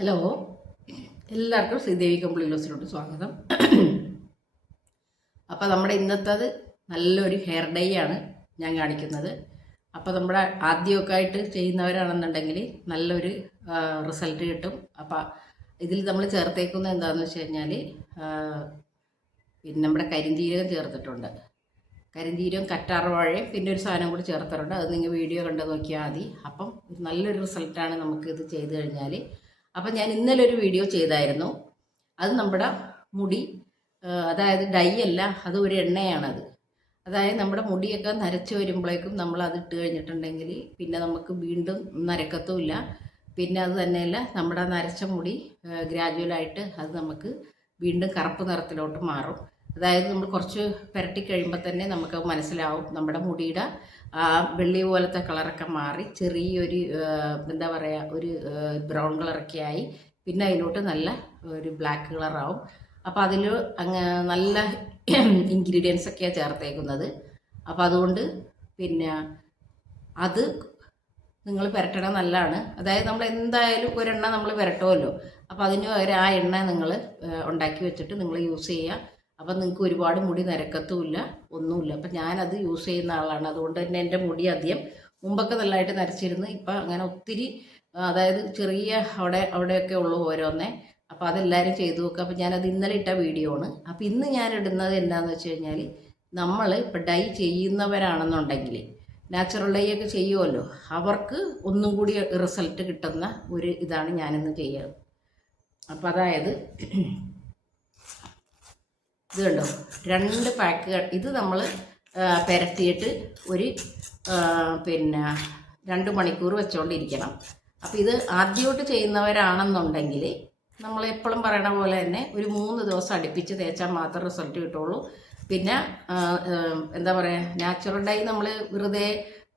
Hello എല്ലാവർക്കും ശ്രീദേവി കമ്പിളിലോസിലോട്ട് സ്വാഗതം. അപ്പോൾ നമ്മുടെ ഇന്നത്തേത് നല്ലൊരു ഹെയർ ഡൈ ആണ് ഞാൻ കാണിക്കുന്നത്. അപ്പോൾ നമ്മുടെ ആദ്യമൊക്കെ ആയിട്ട് ചെയ്യുന്നവരാണെന്നുണ്ടെങ്കിൽ നല്ലൊരു റിസൾട്ട് കിട്ടും. അപ്പോൾ ഇതിൽ നമ്മൾ ചേർത്തേക്കുന്നത് എന്താണെന്ന് വെച്ച് കഴിഞ്ഞാൽ പിന്നെ നമ്മുടെ കരിഞ്ചീരകം ചേർത്തിട്ടുണ്ട്. കരിഞ്ചീരകം കറ്റാർവാഴയും പിന്നെ ഒരു സാധനം കൂടി ചേർത്തിട്ടുണ്ട്. അത് നിങ്ങൾ വീഡിയോ കണ്ട് നോക്കിയാൽ മതി. അപ്പം നല്ലൊരു റിസൾട്ടാണ് നമുക്ക് ഇത് ചെയ്ത് കഴിഞ്ഞാൽ അപ്പം ഞാൻ ഇന്നലെ ഒരു വീഡിയോ ചെയ്തായിരുന്നു. അത് നമ്മുടെ മുടി അതായത് ഡൈ അല്ല അത് ഒരു എണ്ണയാണത്. അതായത് നമ്മുടെ മുടിയൊക്കെ നരച്ച് വരുമ്പോഴേക്കും നമ്മൾ അത് ഇട്ട് കഴിഞ്ഞിട്ടുണ്ടെങ്കിൽ പിന്നെ നമുക്ക് വീണ്ടും നരക്കത്തുമില്ല. പിന്നെ അത് തന്നെയല്ല നമ്മുടെ നരച്ച മുടി ഗ്രാജുവലായിട്ട് അത് നമുക്ക് വീണ്ടും കറുപ്പ് നിറത്തിലോട്ട് മാറും. അതായത് നമ്മൾ കുറച്ച് പുരട്ടി കഴിയുമ്പോൾ തന്നെ നമുക്ക് മനസ്സിലാവും നമ്മുടെ മുടിയുടെ വെള്ളി പോലത്തെ കളറൊക്കെ മാറി ചെറിയൊരു എന്താ പറയുക ഒരു ബ്രൗൺ കളറൊക്കെ ആയി. പിന്നെ അതിലോട്ട് നല്ല ഒരു ബ്ലാക്ക് കളറാവും. അപ്പോൾ അതിൽ അങ്ങ് നല്ല ഇൻഗ്രീഡിയൻസ് ഒക്കെയാണ് ചേർത്തേക്കുന്നത്. അപ്പോൾ അതുകൊണ്ട് പിന്നെ അത് നിങ്ങൾ പുരട്ടണം നല്ലതാണ് അതായത് നമ്മൾ എന്തായാലും ഒരെണ്ണ നമ്മൾ പുരട്ടുമല്ലോ അപ്പോൾ അതിന് പകരം ആ എണ്ണ നിങ്ങൾ ഉണ്ടാക്കി വെച്ചിട്ട് നിങ്ങൾ യൂസ് ചെയ്യുക. അപ്പം നിങ്ങൾക്ക് ഒരുപാട് മുടി നരക്കത്തുമില്ല ഒന്നുമില്ല. അപ്പം ഞാനത് യൂസ് ചെയ്യുന്ന ആളാണ്. അതുകൊണ്ട് തന്നെ എന്റെ മുടി അധികം മുമ്പൊക്കെ നല്ലതായിട്ട് നരച്ചിരുന്നു. ഇപ്പം അങ്ങനെ ഒത്തിരി അതായത് ചെറിയ അവിടെ അവിടെയൊക്കെ ഉള്ളു ഓരോന്നേ. അപ്പോൾ അതെല്ലാവരും ചെയ്തു നോക്കുക അപ്പോൾ ഞാനത് ഇന്നലെ ഇട്ട വീഡിയോ ആണ്. അപ്പോൾ ഇന്ന് ഞാൻ ഇടുന്നത് എന്താണെന്ന് വെച്ച് കഴിഞ്ഞാൽ നമ്മൾ ഇപ്പം ഡൈ ചെയ്യുന്നവരാണെന്നുണ്ടെങ്കിൽ നാച്ചുറൽ ഡൈ ഒക്കെ ചെയ്യുമല്ലോ അവർക്ക് ഒന്നും കൂടി റിസൾട്ട് കിട്ടുന്ന ഒരു ഇതാണ് ഞാനിന്ന് ചെയ്യുന്നത് അപ്പോൾ അതായത് ഇത് കണ്ടോ രണ്ട് പാക്ക് ഇത് നമ്മൾ പെരട്ടിയിട്ട് ഒരു പിന്നെ രണ്ട് മണിക്കൂർ വെച്ചുകൊണ്ടിരിക്കണം അപ്പോൾ ഇത് ആദ്യമായിട്ട് ചെയ്യുന്നവരാണെന്നുണ്ടെങ്കിൽ നമ്മൾ എപ്പോഴും പറയണ പോലെ തന്നെ ഒരു മൂന്ന് ദിവസം അടുപ്പിച്ച് തേച്ചാൽ മാത്രം റിസൾട്ട് കിട്ടുള്ളൂ. പിന്നെ എന്താ പറയുക നാച്ചുറൽ ഡൈ നമ്മൾ വെറുതെ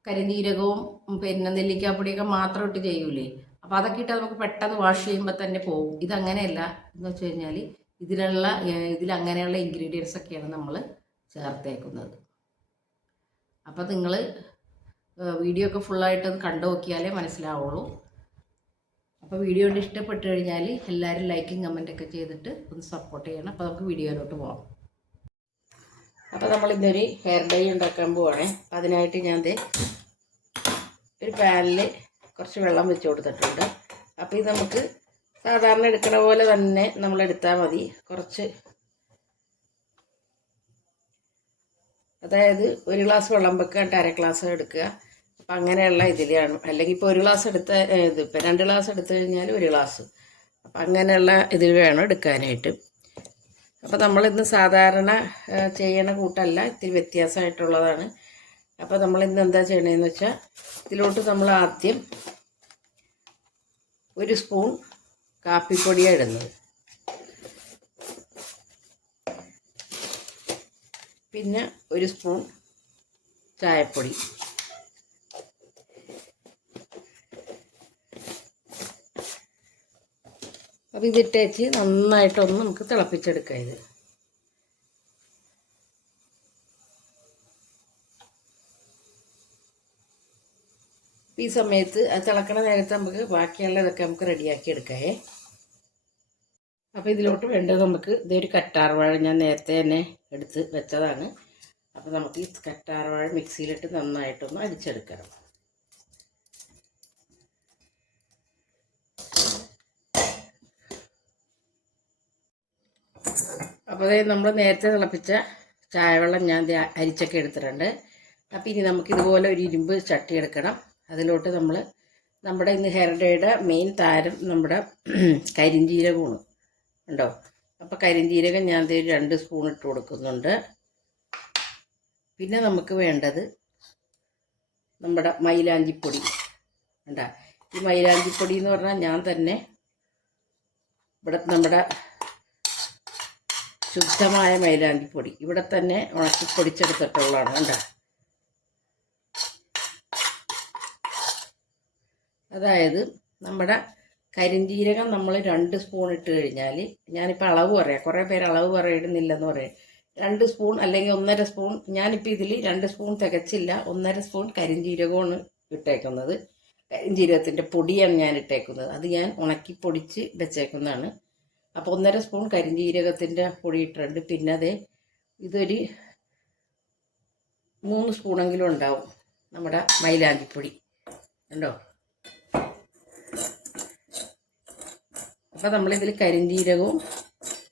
കരിനീരകവും പിന്നെ നെല്ലിക്കാപ്പൊടിയൊക്കെ മാത്രം ഇട്ട് ചെയ്യൂലേ? അപ്പോൾ അതൊക്കെ ഇട്ട് നമുക്ക് പെട്ടെന്ന് വാഷ് ചെയ്യുമ്പോൾ തന്നെ പോകും ഇതങ്ങനെയല്ല എന്ന് വെച്ച് കഴിഞ്ഞാൽ ഇതിലുള്ള അങ്ങനെയുള്ള ഇൻഗ്രീഡിയൻസ് ഒക്കെയാണ് നമ്മൾ ചേർത്തേക്കുന്നത്. അപ്പോൾ നിങ്ങൾ വീഡിയോ ഒക്കെ ഫുള്ളായിട്ട് കണ്ടു നോക്കിയാലേ മനസ്സിലാവുള്ളൂ. അപ്പോൾ വീഡിയോ കൊണ്ട് ഇഷ്ടപ്പെട്ട് കഴിഞ്ഞാൽ എല്ലാവരും ലൈക്കും കമന്റൊക്കെ ചെയ്തിട്ട് ഒന്ന് സപ്പോർട്ട് ചെയ്യണം. അപ്പോൾ നമുക്ക് വീഡിയോയിലോട്ട് പോകാം അപ്പോൾ നമ്മൾ ഇന്നൊരു ഹെയർ ഡൈ ഉണ്ടാക്കാൻ പോവാണേ. അപ്പം അതിനായിട്ട് ഞാൻ ഒരു പാനിൽ കുറച്ച് വെള്ളം വെച്ച് കൊടുത്തിട്ടുണ്ട്. അപ്പോൾ ഇത് നമുക്ക് സാധാരണ എടുക്കണ പോലെ തന്നെ നമ്മൾ എടുത്താൽ മതി. കുറച്ച്. അതായത് ഒരു ഗ്ലാസ് വെള്ളം വെക്കുക എന്നിട്ട് അര ഗ്ലാസ് എടുക്കുക. അപ്പം അങ്ങനെയുള്ള ഇതിലാണ്. അല്ലെങ്കിൽ ഇപ്പോൾ ഒരു ഗ്ലാസ് എടുത്ത ഇത് ഇപ്പം രണ്ട് ഗ്ലാസ് എടുത്തു കഴിഞ്ഞാൽ ഒരു ഗ്ലാസ്. അപ്പം അങ്ങനെയുള്ള ഇതിൽ വേണം എടുക്കാനായിട്ട്. അപ്പോൾ നമ്മളിന്ന് സാധാരണ ചെയ്യണ കൂട്ടല്ല. ഇത്തിരി വ്യത്യാസമായിട്ടുള്ളതാണ്. അപ്പോൾ നമ്മളിന്ന് എന്താ ചെയ്യണതെന്ന് വെച്ചാൽ ഇതിലോട്ട് നമ്മൾ ആദ്യം ഒരു സ്പൂൺ കാപ്പിപ്പൊടിയാണ് ഇടുന്നത് പിന്നെ ഒരു സ്പൂൺ ചായപ്പൊടി. അപ്പം ഇതിട്ടേച്ച് നന്നായിട്ടൊന്ന് നമുക്ക് തിളപ്പിച്ചെടുക്കാം ഇത്. ഈ സമയത്ത് അത് തിളക്കണ നേരത്ത് നമുക്ക് ബാക്കിയുള്ള ഇതൊക്കെ നമുക്ക് റെഡിയാക്കി എടുക്കാമേ അപ്പോൾ ഇതിലോട്ട് വേണ്ടത് നമുക്ക് ഇതൊരു കറ്റാർവാഴ ഞാൻ നേരത്തെ തന്നെ എടുത്ത് വെച്ചതാണ്. അപ്പോൾ നമുക്ക് ഈ കറ്റാർവാഴ മിക്സിയിലിട്ട് നന്നായിട്ടൊന്ന് അടിച്ചെടുക്കണം അപ്പോൾ അതായത് നമ്മൾ നേരത്തെ തിളപ്പിച്ച ചായവെള്ളം ഞാൻ അരിച്ചൊക്കെ എടുത്തിട്ടുണ്ട്. അപ്പോൾ ഇനി നമുക്ക് ഇതുപോലെ ഒരു ഇരുമ്പ് ചട്ടി എടുക്കണം. അതിലോട്ട് നമ്മൾ നമ്മുടെ ഇന്ന് ഹെയർ ഡേയുടെ മെയിൻ താരം നമ്മുടെ കരിഞ്ജീരകമാണ് ഉണ്ടോ അപ്പോൾ കരിഞ്ജീരകം ഞാൻ രണ്ട് സ്പൂൺ ഇട്ട് കൊടുക്കുന്നുണ്ട്. പിന്നെ നമുക്ക് വേണ്ടത് നമ്മുടെ മൈലാഞ്ചിപ്പൊടി. ഉണ്ട ഈ മൈലാഞ്ചിപ്പൊടി എന്ന് പറഞ്ഞാൽ ഞാൻ തന്നെ ഇവിടെ നമ്മുടെ ശുദ്ധമായ മൈലാഞ്ചിപ്പൊടി. ഇവിടെ തന്നെ ഉണക്കി പൊടിച്ചെടുത്തിട്ടുള്ളതാണ്. കണ്ടോ? അതായത് നമ്മുടെ കരിഞ്ജീരകം നമ്മൾ രണ്ട് സ്പൂൺ ഇട്ട് കഴിഞ്ഞാൽ ഞാനിപ്പോൾ അളവ് പറയാം. കുറേ പേര് അളവ് പറയിടുന്നില്ലെന്ന് പറയാം. രണ്ട് സ്പൂൺ അല്ലെങ്കിൽ ഒന്നര സ്പൂൺ ഞാനിപ്പോൾ ഇതിൽ രണ്ട് സ്പൂൺ തികച്ചില്ല. ഒന്നര സ്പൂൺ കരിഞ്ജീരകമാണ് ഇട്ടേക്കുന്നത്. കരിഞ്ജീരകത്തിന്റെ പൊടിയാണ് ഞാൻ ഇട്ടേക്കുന്നത്. അത് ഞാൻ ഉണക്കി പൊടിച്ച് വെച്ചേക്കുന്നതാണ്. അപ്പോൾ ഒന്നര സ്പൂൺ കരിഞ്ജീരകത്തിന്റെ പൊടി ഇട്ടിട്ടുണ്ട്. പിന്നെ അതേ ഇതൊരു മൂന്ന് സ്പൂണെങ്കിലും ഉണ്ടാവും. നമ്മുടെ മൈലാഞ്ചിപ്പൊടി ഉണ്ടോ അപ്പോൾ നമ്മളിതിൽ കരിഞ്ജീരകവും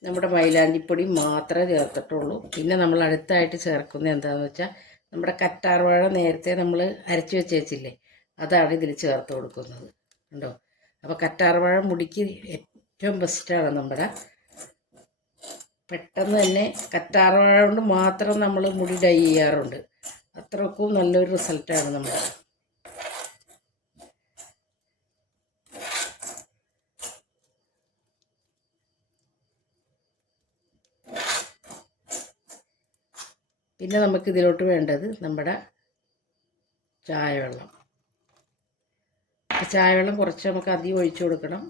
നമ്മുടെ മൈലാഞ്ചിപ്പൊടിയും മാത്രമേ ചേർത്തിട്ടുള്ളൂ. പിന്നെ നമ്മൾ അടുത്തായിട്ട് ചേർക്കുന്നത് എന്താണെന്ന് വെച്ചാൽ നമ്മുടെ കറ്റാർവാഴ നേരത്തെ നമ്മൾ അരച്ചു വെച്ച് വെച്ചില്ലേ അതാണ് ഇതിൽ ചേർത്ത് കൊടുക്കുന്നത്. ഉണ്ടോ അപ്പോൾ കറ്റാർവാഴ മുടിക്ക് ഏറ്റവും ബെസ്റ്റാണ് നമ്മുടെ. പെട്ടെന്ന് തന്നെ കറ്റാർവാഴ കൊണ്ട് മാത്രം നമ്മൾ മുടി ഡൈ ചെയ്യാറുണ്ട്. അത്രക്കും നല്ലൊരു റിസൾട്ടാണ് നമ്മുടെ. പിന്നെ നമുക്ക് ഇതിലോട്ട് വേണ്ടത് നമ്മുടെ ചായവെള്ളം. ചായവെള്ളം കുറച്ച് നമുക്ക് അധികം ഒഴിച്ചു കൊടുക്കണം.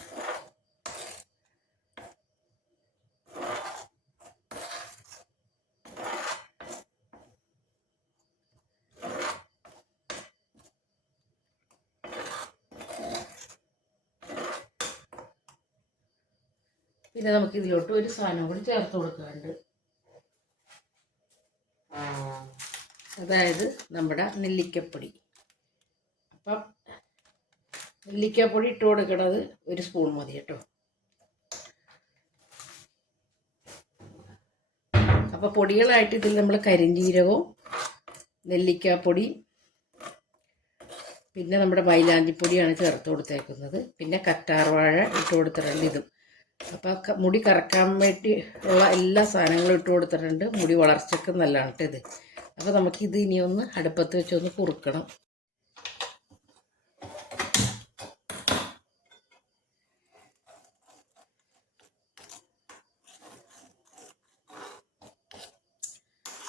പിന്നെ നമുക്ക് ഇതിലോട്ട് ഒരു സാധനം കൂടി ചേർത്ത് കൊടുക്കാറുണ്ട് അതായത് നമ്മുടെ നെല്ലിക്കപ്പൊടി. അപ്പം നെല്ലിക്കപ്പൊടി ഇട്ട് കൊടുക്കണത് ഒരു സ്പൂൺ മതി കേട്ടോ. അപ്പോൾ പൊടികളായിട്ട് ഇതിൽ നമ്മൾ കരിഞ്ജീരകവും നെല്ലിക്കപ്പൊടി പിന്നെ നമ്മുടെ മൈലാഞ്ചിപ്പൊടിയാണ് ചേർത്ത് കൊടുത്തേക്കുന്നത്. പിന്നെ കറ്റാർവാഴ ഇട്ട് കൊടുത്തിട്ടുണ്ട് ഇതും. അപ്പോൾ മുടി കറക്കാൻ വേണ്ടി ഉള്ള എല്ലാ സാധനങ്ങളും ഇട്ട് കൊടുത്തിട്ടുണ്ട്. മുടി വളർച്ചയ്ക്ക് നല്ലതാണ് ഇത്. അപ്പോൾ നമുക്കിത് ഇത് ഇനി ഒന്ന് അടുപ്പത്ത് വെച്ചൊന്ന് കുറുക്കണം.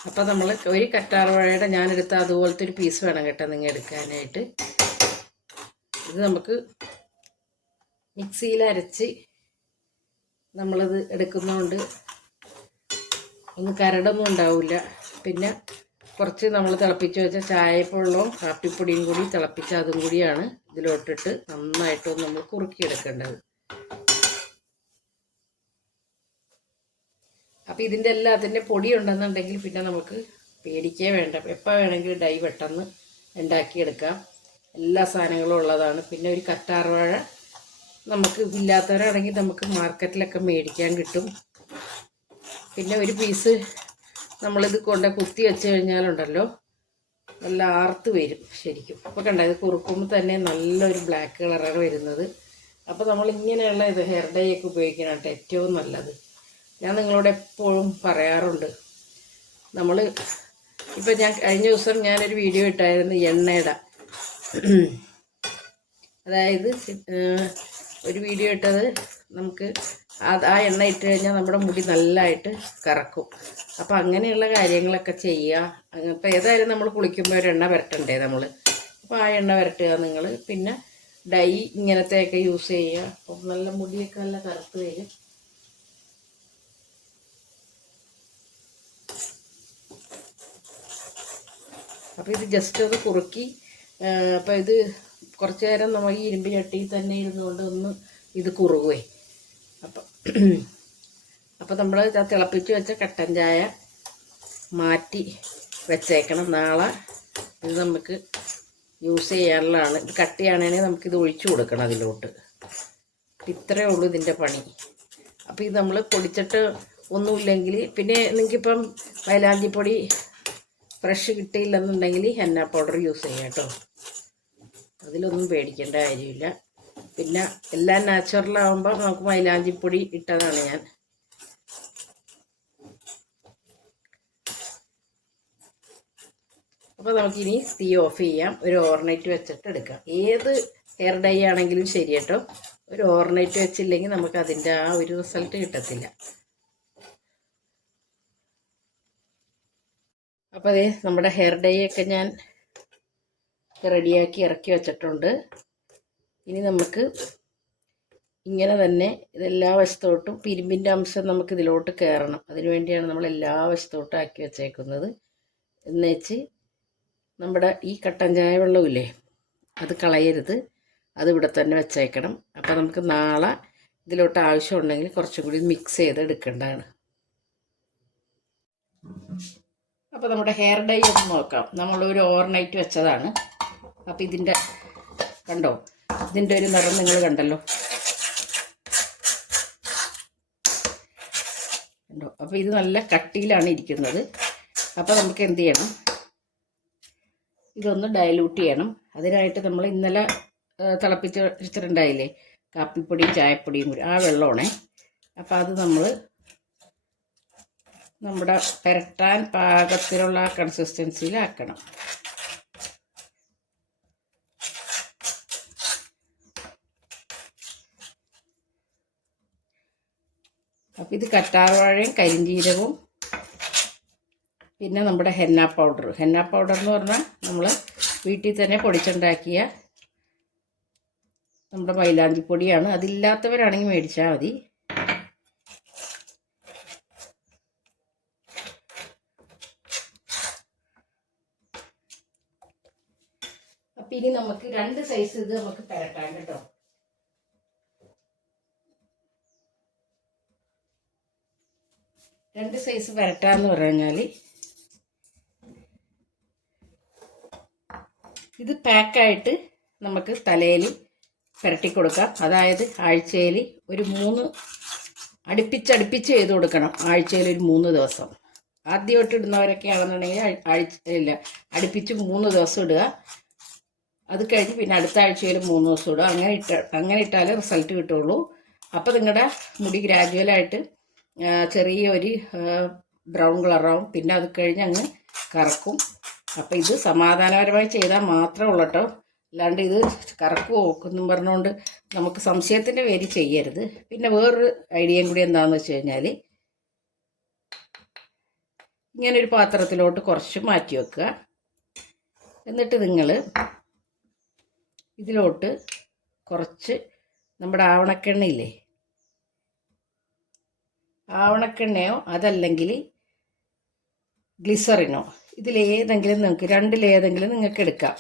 അപ്പോൾ നമ്മൾ ഒരു കറ്റാർവാഴയുടെ ഞാനെടുത്ത അതുപോലത്തെ ഒരു പീസ് വേണം കേട്ടോ നിങ്ങൾ എടുക്കാനായിട്ട്. ഇത് നമുക്ക് മിക്സിയിൽ അരച്ച് നമ്മളത് എടുക്കുന്നതുകൊണ്ട് ഒന്നും കരടൊന്നും ഉണ്ടാവില്ല. പിന്നെ കുറച്ച് നമ്മൾ തിളപ്പിച്ച് വെച്ച ചായപ്പൊള്ളവും കാപ്പിപ്പൊടിയും കൂടി തിളപ്പിച്ച അതും കൂടിയാണ് ഇതിലോട്ടിട്ട് നന്നായിട്ടൊന്ന് നമ്മൾ കുറുക്കിയെടുക്കേണ്ടത്. അപ്പോൾ ഇതിന്റെ എല്ലാത്തിന്റെ പൊടി ഉണ്ടെന്നുണ്ടെങ്കിൽ പിന്നെ നമുക്ക് പേടിക്കേ വേണ്ട. എപ്പോൾ വേണമെങ്കിലും ഡൈ പെട്ടെന്ന് ഉണ്ടാക്കിയെടുക്കാം. എല്ലാ സാധനങ്ങളും ഉള്ളതാണ്. പിന്നെ ഒരു കറ്റാർവാഴ നമുക്ക് ഇല്ലാത്തവരാണെങ്കിൽ നമുക്ക് മാർക്കറ്റിലൊക്കെ മേടിക്കാൻ കിട്ടും. പിന്നെ ഒരു പീസ് നമ്മളിത് കൊണ്ട് കുത്തി വെച്ച് കഴിഞ്ഞാലുണ്ടല്ലോ നല്ല ആർത്ത് വരും ശരിക്കും. അപ്പോൾ കണ്ട ഇത് കുറുക്കുമ്പോൾ തന്നെ നല്ലൊരു ബ്ലാക്ക് കളറാണ് വരുന്നത്. അപ്പോൾ നമ്മൾ ഇങ്ങനെയുള്ള ഇത് ഹെയർ ഡൈ ഒക്കെ ഉപയോഗിക്കണം ഏറ്റവും നല്ലത്. ഞാൻ നിങ്ങളോട് എപ്പോഴും പറയാറുണ്ട് നമ്മൾ ഇപ്പം ഞാൻ കഴിഞ്ഞ ദിവസം ഞാനൊരു വീഡിയോ ഇട്ടായിരുന്നു എണ്ണയുടെ. അതായത് ഒരു വീഡിയോ ഇട്ടത് നമുക്ക് അത് ആ എണ്ണ ഇട്ട് കഴിഞ്ഞാൽ നമ്മുടെ മുടി നല്ലതായിട്ട് കറക്കും. അപ്പം അങ്ങനെയുള്ള കാര്യങ്ങളൊക്കെ ചെയ്യുക അങ്ങനത്തെ ഏതായാലും നമ്മൾ കുളിക്കുമ്പോൾ ഒരു എണ്ണ വരട്ടണ്ടേ നമ്മൾ അപ്പോൾ ആ എണ്ണ വരട്ടുക നിങ്ങൾ പിന്നെ ഡൈ ഇങ്ങനത്തെയൊക്കെ യൂസ് ചെയ്യുക അപ്പം നല്ല മുടിയൊക്കെ നല്ല കറുത്ത് വരും. അപ്പോൾ ഇത് ജസ്റ്റ് ഒന്ന് കുറുക്കി അപ്പോൾ ഇത് കുറച്ച് നേരം നമ്മൾ ഈ ഇരുമ്പ് ചട്ടിയിൽ തന്നെ ഇരുന്നുകൊണ്ട് ഒന്ന് ഇത് കുറുകുവേ. അപ്പം അപ്പോൾ നമ്മൾ തിളപ്പിച്ച് വെച്ച കട്ടൻ ചായ മാറ്റി വെച്ചേക്കണം നാളെ. ഇത് നമുക്ക് യൂസ് ചെയ്യാനുള്ളതാണ്. ഇത് കട്ടിയാണെങ്കിൽ ഇത് ഒഴിച്ചു കൊടുക്കണം അതിലോട്ട്. ഇത്രയേ ഉള്ളൂ ഇതിന്റെ പണി. അപ്പോൾ ഇത് നമ്മൾ പൊടിച്ചിട്ട് ഒന്നുമില്ലെങ്കിൽ പിന്നെ നിങ്ങൾക്കിപ്പം മൈലാഞ്ചിപ്പൊടി ഫ്രഷ് കിട്ടിയില്ലെന്നുണ്ടെങ്കിൽ ഹെന്ന പൗഡർ യൂസ് ചെയ്യാം കേട്ടോ. അതിലൊന്നും പേടിക്കേണ്ട കാര്യമില്ല. പിന്നെ എല്ലാം നാച്ചുറലാകുമ്പോൾ നമുക്ക് മൈലാഞ്ചിപ്പൊടി ഇട്ടതാണ് ഞാൻ. അപ്പോൾ നമുക്കിനി തീ ഓഫ് ചെയ്യാം. ഒരു ഓവർനൈറ്റ് വെച്ചിട്ട് എടുക്കാം. ഏത് ഹെയർ ഡൈ ആണെങ്കിലും ശരി കേട്ടോ. ഒരു ഓവർനൈറ്റ് വെച്ചില്ലെങ്കിൽ നമുക്ക് അതിന്റെ ആ ഒരു റിസൾട്ട് കിട്ടത്തില്ല. അപ്പോൾ അതെ നമ്മുടെ ഹെയർ ഡൈ ഒക്കെ ഞാൻ റെഡിയാക്കി ഇറക്കി വെച്ചിട്ടുണ്ട്. ഇനി നമുക്ക് ഇങ്ങനെ തന്നെ ഇതെല്ലാ വശത്തോട്ടും പിരിമ്പിന്റെ അംശം നമുക്ക് ഇതിലോട്ട് കയറണം അതിനുവേണ്ടിയാണ് നമ്മൾ എല്ലാ വശത്തോട്ടും ആക്കി വെച്ചേക്കുന്നത്. എന്ന് വെച്ച് നമ്മുടെ ഈ കട്ടൻ ചായ വെള്ളമില്ലേ അത് കളയരുത്. അത് ഇവിടെ തന്നെ വെച്ചേക്കണം. അപ്പോൾ നമുക്ക് നാളെ ഇതിലോട്ട് ആവശ്യമുണ്ടെങ്കിൽ കുറച്ചും കൂടി മിക്സ് ചെയ്ത് എടുക്കേണ്ടതാണ് അപ്പോൾ നമ്മുടെ ഹെയർ ഡൈ ഒന്ന് നോക്കാം. നമ്മളൊരു ഓവർനൈറ്റ് വെച്ചതാണ്. അപ്പോൾ ഇതിന്റെ കണ്ടോ ഇതിന്റെ ഒരു നിറം നിങ്ങൾ കണ്ടല്ലോ. കണ്ടോ? അപ്പോൾ ഇത് നല്ല കട്ടിയിലാണ് ഇരിക്കുന്നത്. അപ്പോൾ നമുക്ക് എന്ത് ചെയ്യണം? ഇതൊന്ന് ഡയലൂട്ട് ചെയ്യണം. അതിനായിട്ട് നമ്മൾ ഇന്നലെ തിളപ്പിച്ച് വെച്ചിട്ടുണ്ടായില്ലേ കാപ്പിപ്പൊടിയും ചായപ്പൊടിയും കൂടി ആ വെള്ളമാണേ. അപ്പോൾ അത് നമ്മൾ നമ്മുടെ പുരട്ടാൻ പാകത്തിലുള്ള കൺസിസ്റ്റൻസിയിലാക്കണം അപ്പം ഇത് കറ്റാർവാഴയും കരിഞ്ചീരവും പിന്നെ നമ്മുടെ ഹെന്ന പൗഡർ. ഹെന്ന പൗഡർ എന്ന് പറഞ്ഞാൽ നമ്മൾ വീട്ടിൽ തന്നെ പൊടിച്ചുണ്ടാക്കിയ നമ്മുടെ മൈലാഞ്ചി പൊടിയാണ്. അതില്ലാത്തവരാണെങ്കിൽ മേടിച്ചാൽ മതി. അപ്പം ഇനി നമുക്ക് രണ്ട് സൈസ് ഇത് നമുക്ക് പരട്ടാൻ കേട്ടോ. രണ്ട് സൈസ് വരട്ടാന്ന് പറഞ്ഞാൽ ഇത് പാക്കായിട്ട് നമുക്ക് തലയിൽ പുരട്ടി കൊടുക്കാം. അതായത് ആഴ്ചയിൽ ഒരു മൂന്ന് അടുപ്പിച്ചടുപ്പിച്ച് ചെയ്ത് കൊടുക്കണം. ആഴ്ചയിൽ ഒരു മൂന്ന് ദിവസം. ആദ്യമായിട്ട് ഇടുന്നവരൊക്കെ ആണെന്നുണ്ടെങ്കിൽ ആഴ്- ആഴ്ച ഇല്ല അടുപ്പിച്ച് മൂന്ന് ദിവസം ഇടുക. അത് കഴിഞ്ഞ് പിന്നെ അടുത്ത ആഴ്ചയിൽ മൂന്ന് ദിവസം ഇടുക. അങ്ങനെ ഇട്ട അങ്ങനെ ഇട്ടാലേ റിസൾട്ട് കിട്ടുള്ളൂ. അപ്പോൾ നിങ്ങളുടെ മുടി ഗ്രാജുവലായിട്ട് ആ, ചെറിയ ഒരു ബ്രൗൺ കളറാവും പിന്നെ അത് കഴിഞ്ഞ് അങ്ങ് കറക്കും. അപ്പോൾ ഇത് സമാധാനപരമായി ചെയ്താൽ മാത്രമേ ഉള്ളൂ കേട്ടോ അല്ലാണ്ട് ഇത് കറക്കുമോ എന്നും പറഞ്ഞുകൊണ്ട് നമുക്ക് സംശയത്തിന്റെ പേര് ചെയ്യരുത്. പിന്നെ വേറൊരു ഐഡിയയും കൂടി എന്താണെന്ന് വെച്ച് കഴിഞ്ഞാൽ ഇങ്ങനൊരു പാത്രത്തിലോട്ട് കുറച്ച് മാറ്റി വെക്കുക. എന്നിട്ട് നിങ്ങൾ ഇതിലോട്ട് കുറച്ച് നമ്മുടെ ആവണക്കെണ്ണയില്ലേ ആവണക്കെണ്ണയോ അതല്ലെങ്കിൽ ഗ്ലിസറിനോ? ഇതിലേതെങ്കിലും നിങ്ങൾക്ക് രണ്ടിലേതെങ്കിലും നിങ്ങൾക്ക് എടുക്കാം.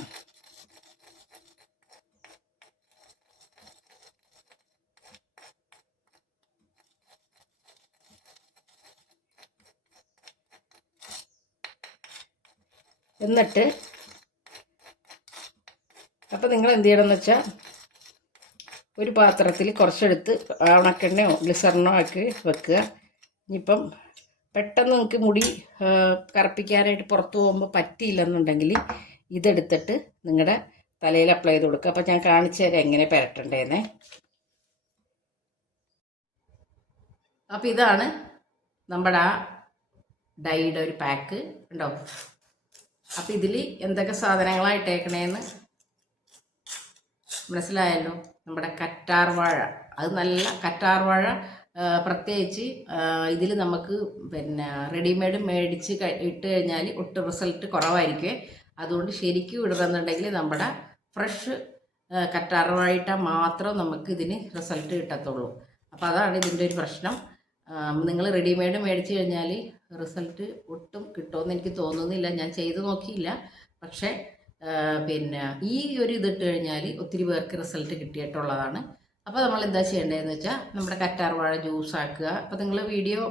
എന്നിട്ട് അപ്പോൾ നിങ്ങൾ എന്ത് ചെയ്യണമെന്ന് വെച്ചാൽ ഒരു പാത്രത്തിൽ കുറച്ചെടുത്ത് ആവണക്കെണ്ണയോ ഗ്ലിസറിനോ ആക്കി വെക്കുക. ഇനിയിപ്പം പെട്ടെന്ന് നിങ്ങൾക്ക് മുടി കറുപ്പിക്കാനായിട്ട് പുറത്ത് പോകുമ്പോൾ പറ്റിയില്ലെന്നുണ്ടെങ്കിൽ ഇതെടുത്തിട്ട് നിങ്ങളുടെ തലയിൽ അപ്ലൈ ചെയ്ത് കൊടുക്കുക അപ്പോൾ ഞാൻ കാണിച്ചു തരാം എങ്ങനെ പുരട്ടണ്ടേന്നേ. അപ്പോൾ ഇതാണ് നമ്മുടെ ആ ഡൈയുടെ ഒരു പാക്ക് ഉണ്ടോ? അപ്പോൾ ഇതിൽ എന്തൊക്കെ സാധനങ്ങളാണ് ഇട്ടേക്കണേന്ന് മനസ്സിലായല്ലോ? നമ്മുടെ കറ്റാർവാഴ. അത് നല്ല കറ്റാർ വാഴ ആ, പ്രത്യേകിച്ച് ഇതിൽ നമുക്ക് പിന്നെ റെഡിമെയ്ഡ് മേടിച്ച് ഇട്ട് കഴിഞ്ഞാൽ ഒട്ടും റിസൾട്ട് കുറവായിരിക്കും. അതുകൊണ്ട് ശരിക്കും ഇടണമെന്നുണ്ടെങ്കിൽ നമ്മുടെ ഫ്രഷ് കറ്റാർ മാത്രം നമുക്ക് ഇതിന് റിസൾട്ട് കിട്ടത്തുള്ളൂ. അപ്പോൾ അതാണ് ഇതിന്റെ ഒരു പ്രശ്നം. നിങ്ങൾ റെഡിമെയ്ഡ് മേടിച്ച് കഴിഞ്ഞാൽ റിസൾട്ട് ഒട്ടും കിട്ടുമെന്ന് എനിക്ക് തോന്നുന്നില്ല. ഞാൻ ചെയ്ത് നോക്കിയില്ല. പക്ഷേ പിന്നെ ഈ ഒരു ഇതിട്ട് കഴിഞ്ഞാൽ ഒത്തിരി പേർക്ക് റിസൾട്ട് കിട്ടിയിട്ടുള്ളതാണ്. അപ്പോൾ നമ്മൾ എന്താ ചെയ്യേണ്ടതെന്ന് വെച്ചാൽ നമ്മുടെ കറ്റാർ വാഴ ജ്യൂസ് ആക്കുക അപ്പോൾ നിങ്ങൾ വീഡിയോ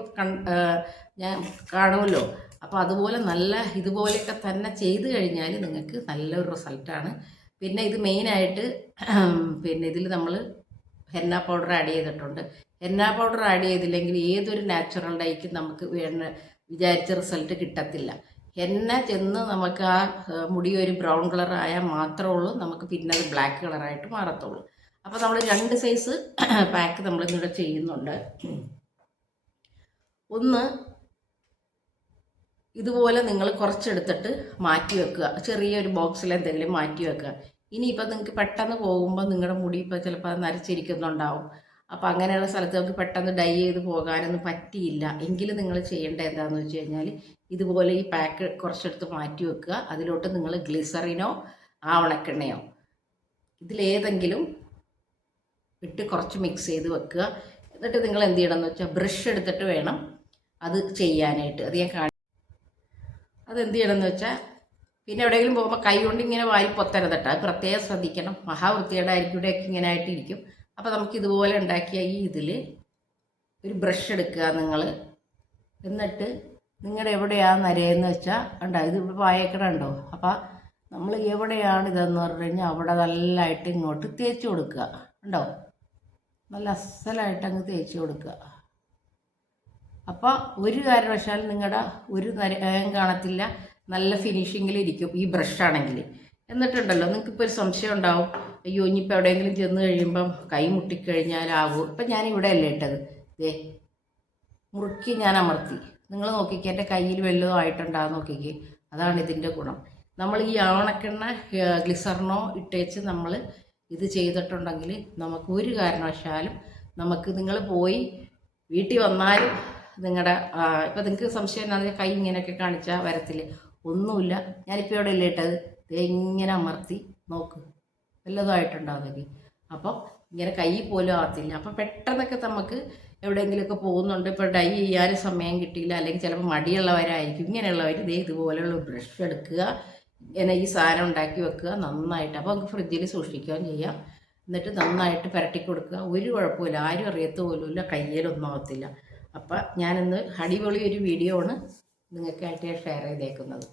ഞാൻ കാണുമല്ലോ. അപ്പോൾ അതുപോലെ നല്ല ഇതുപോലെയൊക്കെ തന്നെ ചെയ്ത് കഴിഞ്ഞാൽ നിങ്ങൾക്ക് നല്ലൊരു റിസൾട്ടാണ് പിന്നെ ഇത് മെയിനായിട്ട് പിന്നെ ഇതിൽ നമ്മൾ ഹെന്ന പൗഡർ ആഡ് ചെയ്തിട്ടുണ്ട്. ഹെന്ന പൗഡർ ആഡ് ചെയ്തില്ലെങ്കിൽ ഏതൊരു നാച്ചുറൽ ഡൈക്കും നമുക്ക് വേണ്ട വിചാരിച്ച റിസൾട്ട് കിട്ടത്തില്ല. ഹെന്ന ചെന്ന് നമുക്ക് ആ മുടി ഒരു ബ്രൗൺ കളർ ആയാൽ മാത്രമേ ഉള്ളൂ. നമുക്ക് പിന്നെ അത് ബ്ലാക്ക് കളറായിട്ട് മാറത്തുള്ളൂ. അപ്പോൾ നമ്മൾ രണ്ട് സൈസ് പാക്ക് നമ്മൾ ഇന്നിവിടെ ചെയ്യുന്നുണ്ട്. ഒന്ന് ഇതുപോലെ നിങ്ങൾ കുറച്ചെടുത്തിട്ട് മാറ്റി വെക്കുക. ചെറിയൊരു ബോക്സിൽ എന്തെങ്കിലും മാറ്റി വെക്കുക. ഇനിയിപ്പോൾ നിങ്ങൾക്ക് പെട്ടെന്ന് പോകുമ്പോൾ നിങ്ങളുടെ മുടി ഇപ്പോൾ ചിലപ്പോൾ നരച്ചിരിക്കുന്നുണ്ടാവും. അപ്പോൾ അങ്ങനെയുള്ള സ്ഥലത്ത് നമുക്ക് പെട്ടെന്ന് ഡൈ ചെയ്ത് പോകാനൊന്നും പറ്റിയില്ല. എങ്കിലും നിങ്ങൾ ചെയ്യേണ്ട എന്താണെന്ന് വെച്ച് കഴിഞ്ഞാൽ ഇതുപോലെ ഈ പാക്ക് കുറച്ചെടുത്ത് മാറ്റി വെക്കുക. അതിലോട്ട് നിങ്ങൾ ഗ്ലിസറിനോ ആവണക്കെണ്ണയോ ഇതിലേതെങ്കിലും ഇട്ട് കുറച്ച് മിക്സ് ചെയ്ത് വെക്കുക. എന്നിട്ട് നിങ്ങൾ എന്ത് ചെയ്യണമെന്ന് വെച്ചാൽ ബ്രഷ് എടുത്തിട്ട് വേണം അത് ചെയ്യാനായിട്ട്. അത് ഞാൻ കാണി അതെന്ത് ചെയ്യണമെന്ന് വെച്ചാൽ പിന്നെ എവിടെയെങ്കിലും പോകുമ്പോൾ കൈ കൊണ്ട് ഇങ്ങനെ വായി പൊത്തരുത് അത് പ്രത്യേകം ശ്രദ്ധിക്കണം. മഹാവൃത്തിയുടെ അരിക്കൂടെയൊക്കെ ഇങ്ങനെ ആയിട്ടിരിക്കും അപ്പോൾ നമുക്ക് ഇതുപോലെ ഉണ്ടാക്കിയ ഈ ഇതിൽ ഒരു ബ്രഷ് എടുക്കുക നിങ്ങൾ. എന്നിട്ട് നിങ്ങളുടെ എവിടെയാണ് നരയെന്ന് വെച്ചാൽ ഉണ്ടോ ഇത് ഇവിടെ വായക്കടുണ്ടോ അപ്പോൾ നമ്മൾ എവിടെയാണ് ഇതെന്ന് പറഞ്ഞു കഴിഞ്ഞാൽ അവിടെ നല്ലതായിട്ട് ഇങ്ങോട്ട് തേച്ച് കൊടുക്കുക. ഉണ്ടോ നല്ല അസലായിട്ട് അങ്ങ് തേച്ച് കൊടുക്കുക. അപ്പോൾ ഒരു കാരണവശാലും നിങ്ങളുടെ ഒരു നരകം കാണത്തില്ല. നല്ല ഫിനിഷിങ്ങിലിരിക്കും ഈ ബ്രഷാണെങ്കിൽ എന്നിട്ടുണ്ടല്ലോ നിങ്ങൾക്കിപ്പോൾ ഒരു സംശയം ഉണ്ടാവും. അയ്യോ ഇനിയിപ്പോൾ എവിടെയെങ്കിലും ചെന്ന് കഴിയുമ്പം കൈ മുട്ടിക്കഴിഞ്ഞാലാവും? ഇപ്പം ഞാൻ ഇവിടെ അല്ലേ ഇട്ടത്. ദേ മുറുക്കി ഞാൻ അമർത്തി. നിങ്ങൾ നോക്കിക്കേ എന്റെ കയ്യിൽ വെള്ളവും ആയിട്ടുണ്ടാകും നോക്കിക്കേ. അതാണ് ഇതിന്റെ ഗുണം. നമ്മൾ ഈ ആവണക്കെണ്ണ ഗ്ലിസറിനോ ഇട്ടേച്ച് നമ്മൾ ഇത് ചെയ്തിട്ടുണ്ടെങ്കിൽ നമുക്ക് ഒരു കാരണവശാലും നമുക്ക് നിങ്ങൾ പോയി വീട്ടിൽ വന്നാലും നിങ്ങളുടെ ഇപ്പം നിങ്ങൾക്ക് സംശയം എന്താണെന്ന് കൈ ഇങ്ങനെയൊക്കെ കാണിച്ചാൽ വരത്തില്ല? ഒന്നുമില്ല. ഞാനിപ്പോൾ ഇവിടെ അല്ലേ ഇട്ടത്? ഇങ്ങനെ അമർത്തി നോക്ക്. വല്ലതും ആയിട്ടുണ്ടാകുന്നെങ്കിൽ അപ്പം ഇങ്ങനെ കൈ പോലും ആകത്തില്ല അപ്പം പെട്ടെന്നൊക്കെ നമുക്ക് എവിടെയെങ്കിലുമൊക്കെ പോകുന്നുണ്ട്. ഇപ്പോൾ ഡൈ ചെയ്യാനും സമയം കിട്ടിയില്ല. അല്ലെങ്കിൽ ചിലപ്പോൾ മടിയുള്ളവരായിരിക്കും. ഇങ്ങനെയുള്ളവർ ഇതേ ഇതുപോലെയുള്ള ബ്രഷ് എടുക്കുക. ഇങ്ങനെ ഈ സാധനം ഉണ്ടാക്കി വെക്കുക നന്നായിട്ട്. അപ്പോൾ നമുക്ക് ഫ്രിഡ്ജിൽ സൂക്ഷിക്കുകയും ചെയ്യാം. എന്നിട്ട് നന്നായിട്ട് പുരട്ടി കൊടുക്കുക. ഒരു കുഴപ്പമില്ല ആരും അറിയത്ത പോലുമില്ല കയ്യിലൊന്നും ആവത്തില്ല. അപ്പം ഞാനിന്ന് അടിപൊളി ഒരു വീഡിയോ ആണ് നിങ്ങൾക്കായിട്ട് ഷെയർ ചെയ്തേക്കുന്നത്.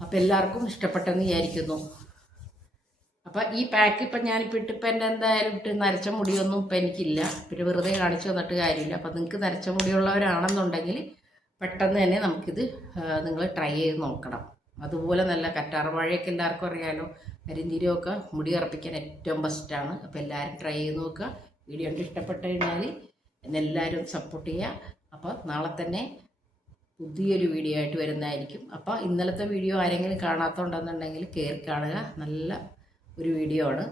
അപ്പം എല്ലാവർക്കും ഇഷ്ടപ്പെട്ടെന്ന് വിചാരിക്കുന്നു. അപ്പം ഈ പാക്ക് ഇപ്പം ഞാനിപ്പോൾ ഇട്ട് ഇപ്പം എന്റെ എന്തായാലും ഇട്ട് നരച്ച മുടിയൊന്നും ഇപ്പം എനിക്കില്ല. പിന്നെ വെറുതെ കാണിച്ചു തന്നിട്ട് കാര്യമില്ല. അപ്പം നിങ്ങൾക്ക് നരച്ച മുടിയുള്ളവരാണെന്നുണ്ടെങ്കിൽ പെട്ടെന്ന് തന്നെ നമുക്കിത് നിങ്ങൾ ട്രൈ ചെയ്ത് നോക്കണം. അതുപോലെ നല്ല കറ്റാർ വാഴയൊക്കെ എല്ലാവർക്കും അറിയാലോ. കരിഞ്ചീരമൊക്കെ മുടി ഉറപ്പിക്കാൻ ഏറ്റവും ബെസ്റ്റാണ് അപ്പോൾ എല്ലാവരും ട്രൈ ചെയ്ത് നോക്കുക. വീഡിയോ കണ്ട് ഇഷ്ടപ്പെട്ട് കഴിഞ്ഞാൽ എന്നെല്ലാവരും സപ്പോർട്ട് ചെയ്യുക. അപ്പോൾ നാളെ തന്നെ പുതിയൊരു വീഡിയോ ആയിട്ട് വരുന്നതായിരിക്കും. അപ്പോൾ ഇന്നലത്തെ വീഡിയോ ആരെങ്കിലും കാണാത്തതുണ്ടെന്നുണ്ടെങ്കിൽ കയറി കാണുക. നല്ല ഒരു വീഡിയോ ആണ്.